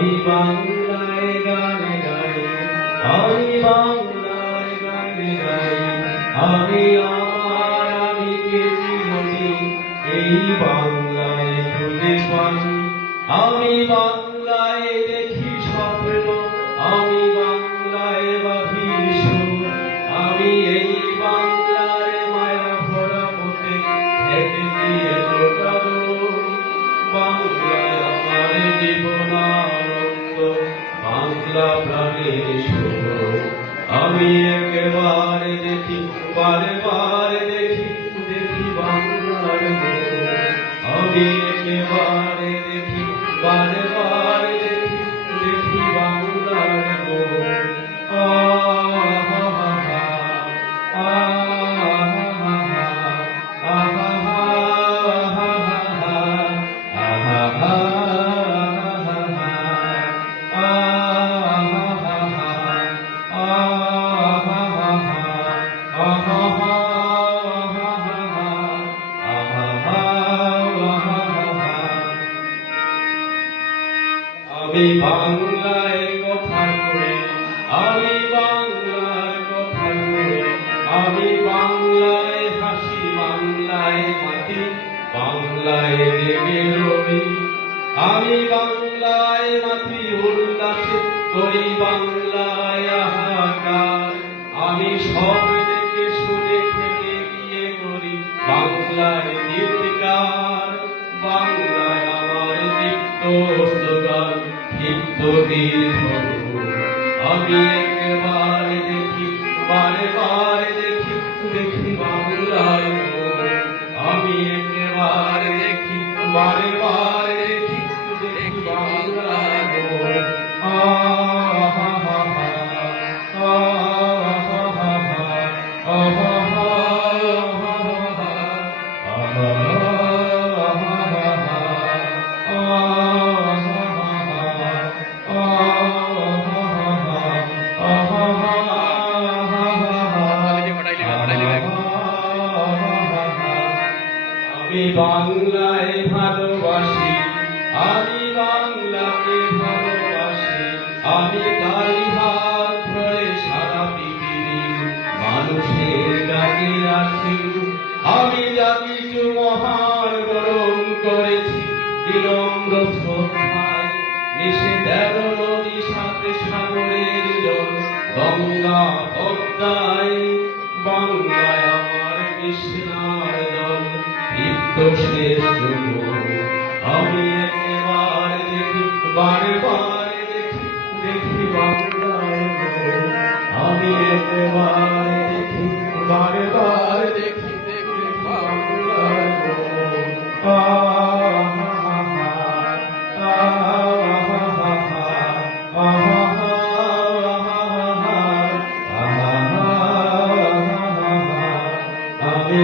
আমি বাংলায় গান গাই, আমি বাংলায় গান গাই, আমি আমার আমিকে চিরদিন এই বাংলায় খুঁজে পাই। আমি বাংলায় দেখি স্বপ্ন, আমি বাংলায় বাঁধি সুর, আমি এই বাংলার মায়া ভরা পথে হেঁটে গিয়ে কাঁদো। বাংলায় আমার জীবনানন্দ, বাংলা প্রাণের সুর। আমি একবারে দেখি, বারে বারে দেখি, দেখি বাংলার মোর। আমি একবারে দেখি, বারে বারে দেখি, দেখি বাংলার মোর। আমি বাংলায় কথা কই, আমি বাংলার কথা কই, আমি বাংলায় হাসি, বাংলায় মাতি, বাংলায় জেগে রবি। আমি বাংলায় মাতি উল্লাসে করি, বাংলায় হাহাকার। আমি সব দেখে শুনে থেকে গিয়ে করি বাংলায় চিৎকার। বাংলায় আমার দীপ্ত স্লোগান, দীপ্ত দীর্ঘ। আমি একবারে দেখি, বারে বারে দেখি, দেখি বাংলার মোর। আমি একবারে দেখি, বারে বারে দেখি, দেখি বাংলার মোর। আমি বাংলায় ভালোবাসি, আমি বাংলাকে ভালোবাসি, আমি তাই হাত ধরে সারা পৃথিবীর মানুষের ডাকে আছি। আমি যা কিছু মহান গ্রহণ করেছি বিনম্র শ্রদ্ধায়, মিশে 13 নদী, 7 সাগরের জল, গঙ্গা পদ্মায়। বাংলায় আমার কৃষ্ণার দল, দীপ্ত শেষ যুগ। আমি একেবারে দেখি, বারে বারে দেখি, দেখি বাংলার মোর। আমি একেবারে দেখি, বারে বারে দেখি, দেখি বাংলার মোর। আমি